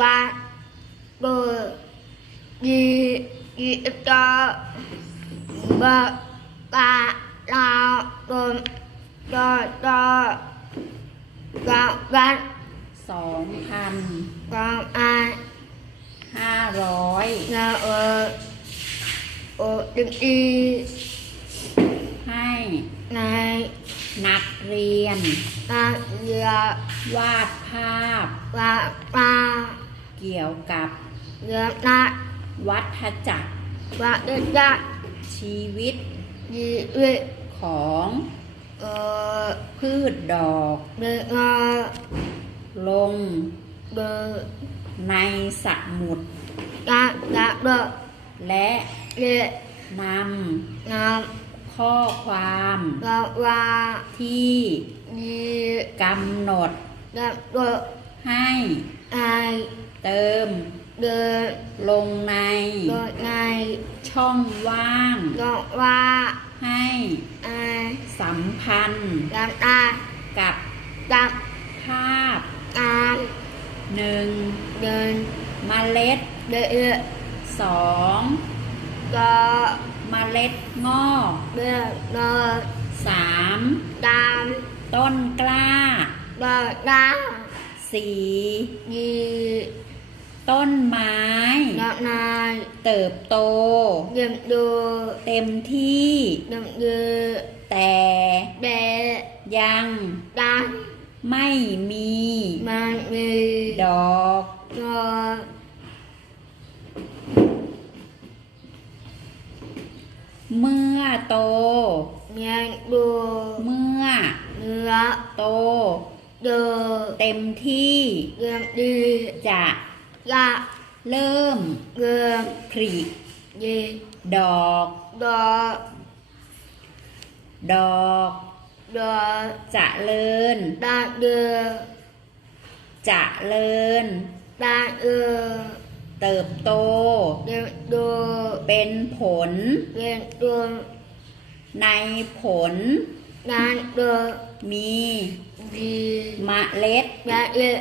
ว่าเบอร์ยีกีตาร์บาบาลาตุนตาตากาบัตสองพันกองอาห้าร้อยนาเโอดึงอีให้นายนักเรียนนักเรียนวาดภาพวาดภาพเกี่ยวกับเรื่องละวัฏจักรวัฏจักรชีวิตชีวิตของเอ่อพืชดอกเดือลงเดในสมุดกะกะเดและเละนำนำข้อความกว่าที่กำหนด ให้เติมเดินลงในลงใน ช่องว่างก็ว่าให้สัมพันธ์นำตากับกับ ภาพตามหนึ่ง เดินมาเล็ดเดือดสองก็มาเล็ดงอกเดือดเดิสามตาม ต้นกล้าเดอ้าสี่ยีต้นไม้ดอกามเติบโตเดิมดูเต็มที่เดิมดูแต่เดยังดัง ไม่มีมันมีดอกดอก เมื่อโตเมื่อดูเมื่อเมื่อโตเดเต็มที่เต็มดีจะยะเริ่มเริ่มผลิเยดอกดอกดอกดอกจะเลินตาเดือจะเลินตาเออเติบโตเดือเป็นผลเดือในผลนานเดือมีมีมะเล็ดมะเล็ด